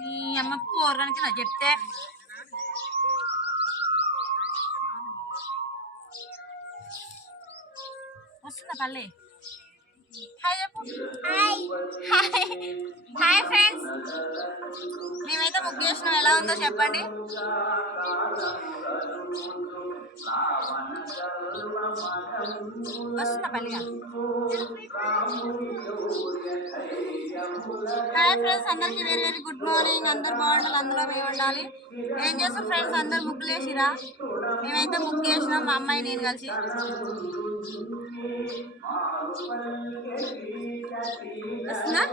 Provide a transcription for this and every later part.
నీ అమ్మ పోరగానికి నా చెప్తే వస్తుందా పల్లె హాయ్ చెప్పు హాయ్ ఫ్రెండ్స్ మేమైతే ముగ్గు చేసినాం ఎలా ఉందో చెప్పండి వస్తుందా పల్లిగా హాయ్ ఫ్రెండ్స్ అందరికి వెరీ వెరీ గుడ్ మార్నింగ్ అందరు బాగుండాలి అందులో మేము ఉండాలి ఏం చేస్తాం ఫ్రెండ్స్ అందరు ముగ్గులు వేసిరా మేమైతే ముగ్గు వేసినాం మా అమ్మాయి నేను కలిసి వస్తుందా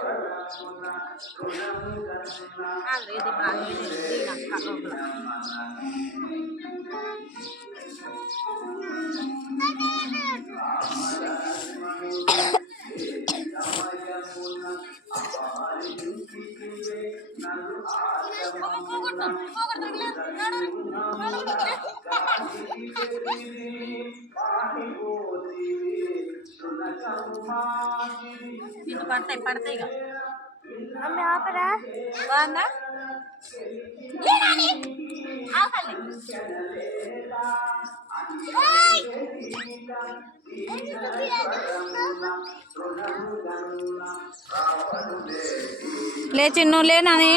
నిన్ను పడతాయి పడతాయి మమ్మీ ఆపరా బాగుందా లే చిన్ను లే నాని